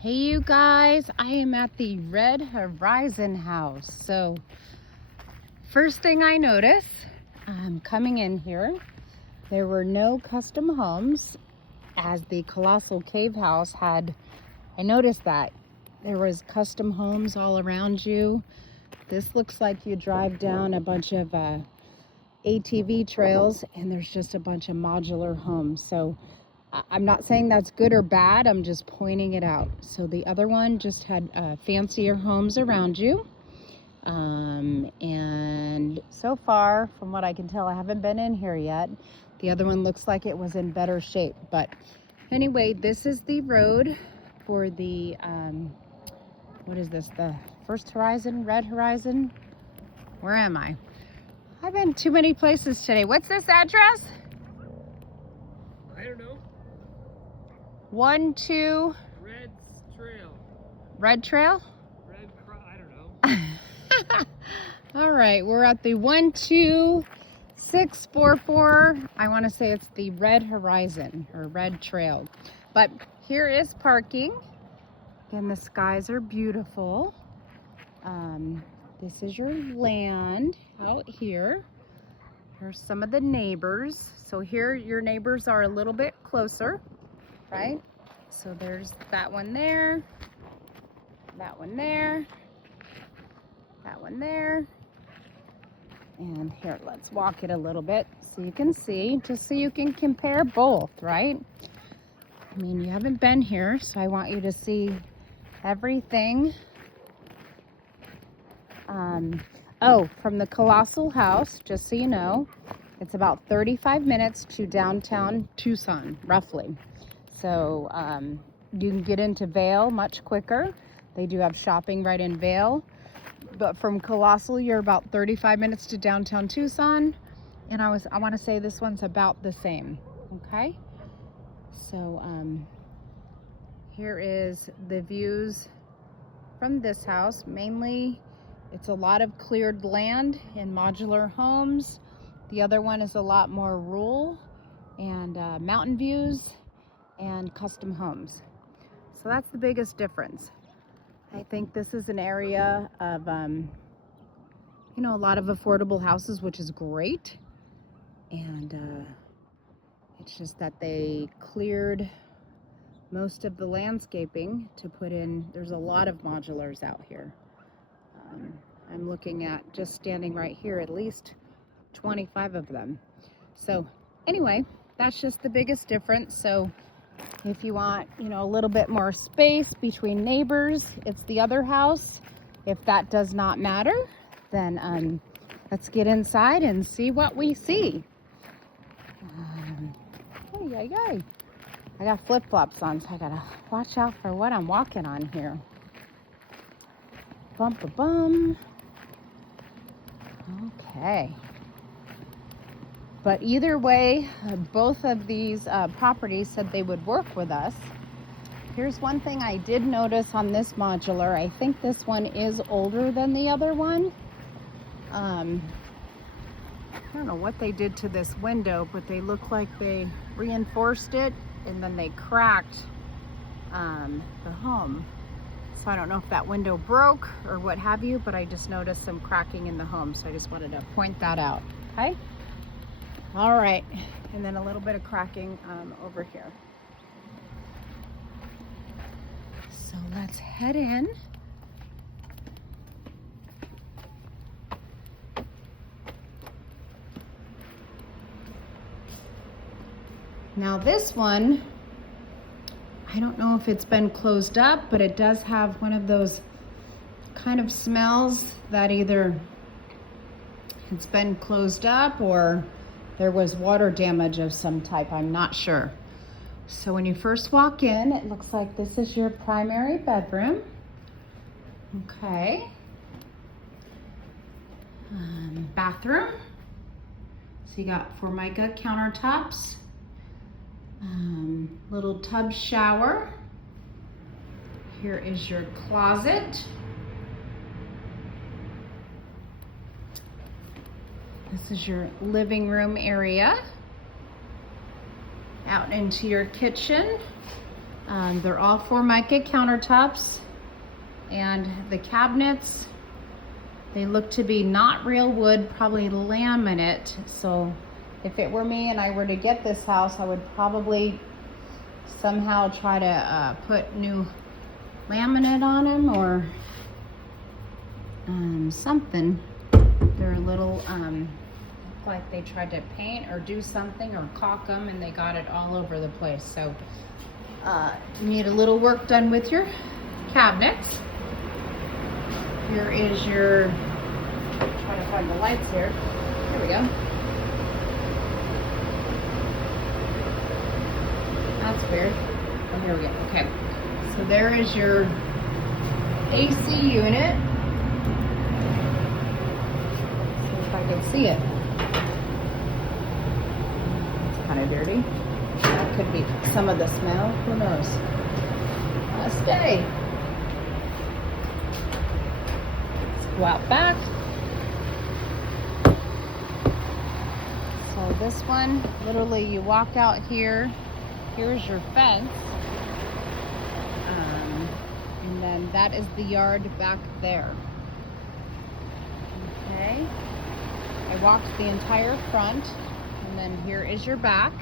Hey you guys, I am at the Red Horizon house. So first thing I notice, coming in here, there were no custom homes as the Colossal Cave house had. I noticed that there was custom homes all around you. This looks like you drive down a bunch of ATV trails and there's just a bunch of modular homes. So I'm not saying that's good or bad, I'm just pointing it out. So the other one just had fancier homes around you. And so far, from what I can tell, I haven't been in here yet. The other one looks like it was in better shape. But anyway, this is the road for the, what is this? The First Horizon, Red Horizon? Where am I? I've been too many places today. What's this address? I don't know. 1-2 Red Trail. Red Trail? I don't know. All right, we're at the 12644. I want to say it's the Red Horizon or Red Trail. But here is parking. Again, the skies are beautiful. This is your land out here. Here's some of the neighbors. So here your neighbors are a little bit closer, right? So there's that one there, that one there, that one there. And here, let's walk it a little bit so you can see, just so you can compare both, right? I mean, you haven't been here, so I want you to see everything. From the Colossal house, just so you know, it's about 35 minutes to downtown Tucson, roughly. So you can get into Vail much quicker. They do have shopping right in Vail. But from Colossal, you're about 35 minutes to downtown Tucson. And I want to say this one's about the same, okay? So here is the views from this house. Mainly, it's a lot of cleared land and modular homes. The other one is a lot more rural and mountain views and custom homes. So that's the biggest difference. I think this is an area of, a lot of affordable houses, which is great. And it's just that they cleared most of the landscaping to put in. There's a lot of modulars out here. I'm looking at, just standing right here, at least 25 of them. So anyway, that's just the biggest difference. So if you want, a little bit more space between neighbors, it's the other house. If that does not matter, then let's get inside and see what we see. I got flip-flops on, so I gotta watch out for what I'm walking on here. Bum-ba-bum. Okay. But either way, both of these properties said they would work with us. Here's one thing I did notice on this modular. I think this one is older than the other one. I don't know what they did to this window, but they look like they reinforced it and then they cracked the home. So I don't know if that window broke or what have you, but I just noticed some cracking in the home. So I just wanted to point that out, okay? All right, and then a little bit of cracking over here. So let's head in. Now this one, I don't know if it's been closed up, but it does have one of those kind of smells that either it's been closed up or there was water damage of some type, I'm not sure. So when you first walk in, it looks like this is your primary bedroom. Okay. Bathroom. So you got Formica countertops. Little tub shower. Here is your closet. This is your living room area. Out into your kitchen. They're all Formica countertops, and the cabinets, they look to be not real wood, probably laminate. So if it were me and I were to get this house, I would probably somehow try to put new laminate on them or something. They're a little look like they tried to paint or do something or caulk them, and they got it all over the place. So you need a little work done with your cabinets. Here is your, trying to find the lights here. Here we go. That's weird. Oh, here we go. Okay. So there is your AC unit. See if I can see it. It's kind of dirty. That could be some of the smell. Who knows? Stay. Let's go out back. So this one, literally, you walk out here. Here's your fence. And then that is the yard back there. Okay. I walked the entire front, and then here is your back.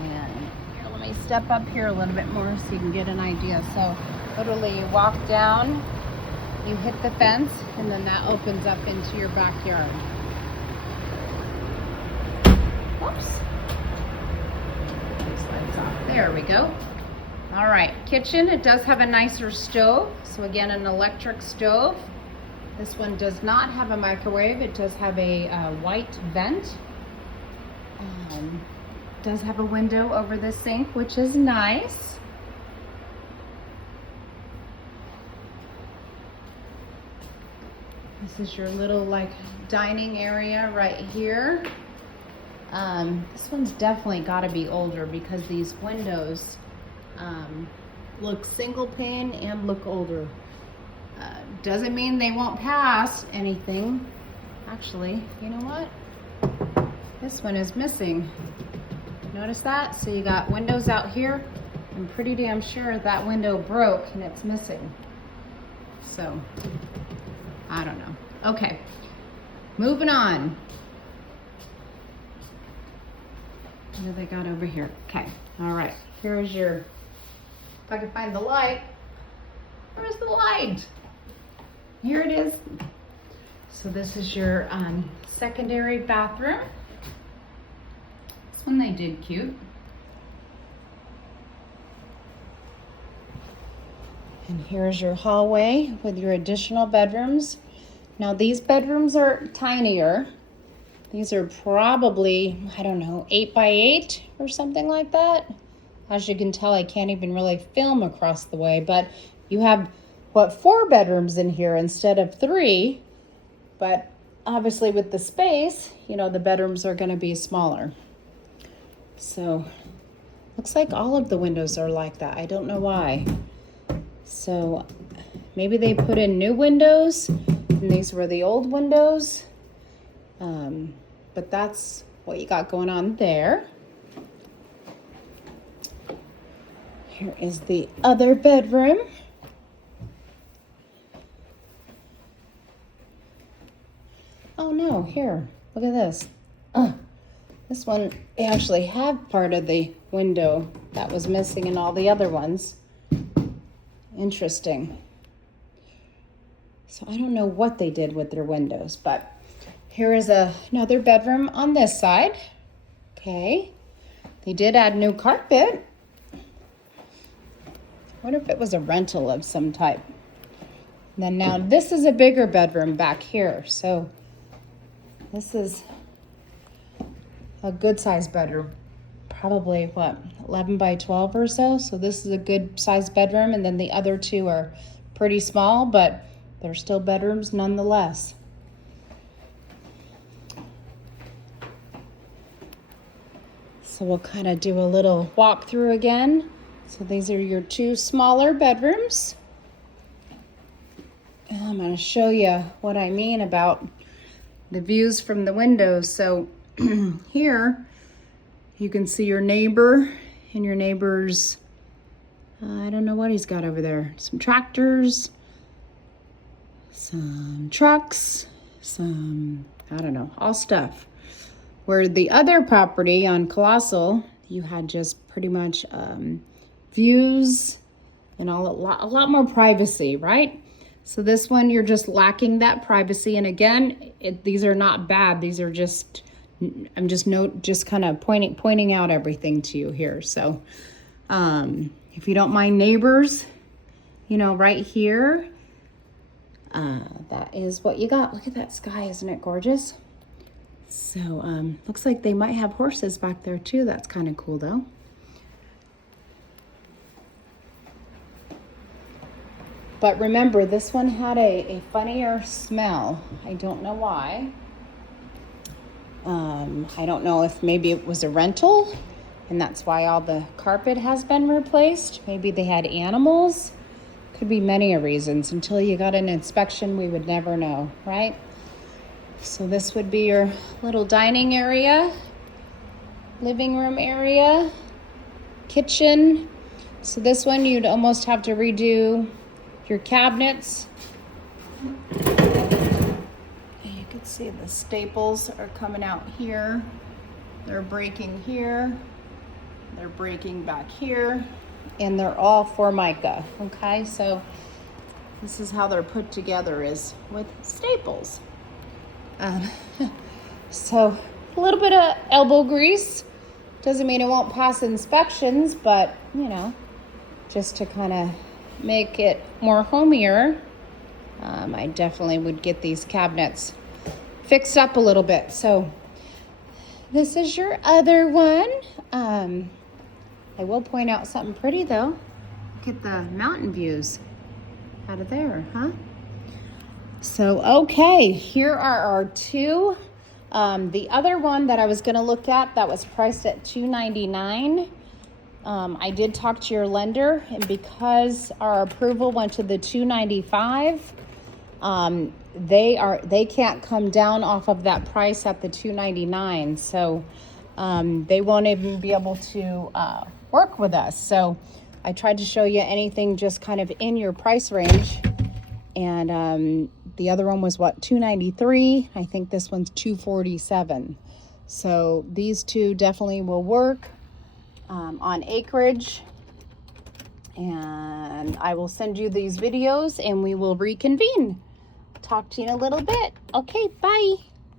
And here, let me step up here a little bit more so you can get an idea. So literally you walk down, you hit the fence, and then that opens up into your backyard. Whoops. These lights off. There we go. All right, kitchen, it does have a nicer stove. So again, an electric stove. This one does not have a microwave. It does have a white vent. Does have a window over the sink, which is nice. This is your little like dining area right here. This one's definitely got to be older because these windows look single pane and look older. Doesn't mean they won't pass anything. Actually, you know what? This one is missing. Notice that? So you got windows out here. I'm pretty damn sure that window broke and it's missing. So, I don't know. Okay, moving on. What do they got over here? Okay, all right. Here's your, if I can find the light. Where's the light? Here it is. So this is your secondary bathroom. This one they did cute. And here's your hallway with your additional bedrooms. Now these bedrooms are tinier. These are probably, I don't know, 8 by 8 or something like that. As you can tell, I can't even really film across the way, but you have, what, 4 bedrooms in here instead of 3. But obviously with the space, you know, the bedrooms are gonna be smaller. So, looks like all of the windows are like that. I don't know why. So, maybe they put in new windows, and these were the old windows. But that's what you got going on there. Here is the other bedroom. Oh no, here, look at this. This one, they actually have part of the window that was missing in all the other ones. Interesting. So I don't know what they did with their windows, but here is another bedroom on this side. Okay. They did add new carpet. I wonder if it was a rental of some type. And then now this is a bigger bedroom back here. So this is a good sized bedroom. Probably what, 11 by 12 or so. So this is a good sized bedroom. And then the other 2 are pretty small, but they're still bedrooms nonetheless. So we'll kind of do a little walkthrough again. So these are your 2 smaller bedrooms. And I'm going to show you what I mean about the views from the windows. So here You can see your neighbor and your neighbor's, I don't know what he's got over there. Some tractors, some trucks, some, I don't know, all stuff. Where the other property on Colossal, you had just pretty much views and a lot more privacy, right? So this one, you're just lacking that privacy. And again, these are not bad. These are just, I'm just kind of pointing out everything to you here. So if you don't mind neighbors, you know, right here, that is what you got. Look at that sky, isn't it gorgeous? So looks like they might have horses back there too. That's kind of cool though. But remember, this one had a funnier smell. I don't know why. I don't know if maybe it was a rental and that's why all the carpet has been replaced. Maybe they had animals. Could be many reasons. Until you got an inspection, we would never know, right? So this would be your little dining area, living room area, kitchen. So this one, you'd almost have to redo your cabinets. You can see the staples are coming out here. They're breaking here. They're breaking back here. And they're all Formica, okay? So this is how they're put together, is with staples. So a little bit of elbow grease. Doesn't mean it won't pass inspections, but you know, just to kind of make it more homier, I definitely would get these cabinets fixed up a little bit. So this is your other one. I will point out something pretty though. Look at the mountain views out of there, huh? So, okay, here are our two. The other one that I was gonna look at that was priced at $299. I did talk to your lender, and because our approval went to the $295, they can't come down off of that price at the $299. So they won't even be able to work with us. So I tried to show you anything just kind of in your price range. And the other one was what, $293? I think this one's $247. So these two definitely will work on acreage. And I will send you these videos and we will reconvene. Talk to you in a little bit. Okay, bye.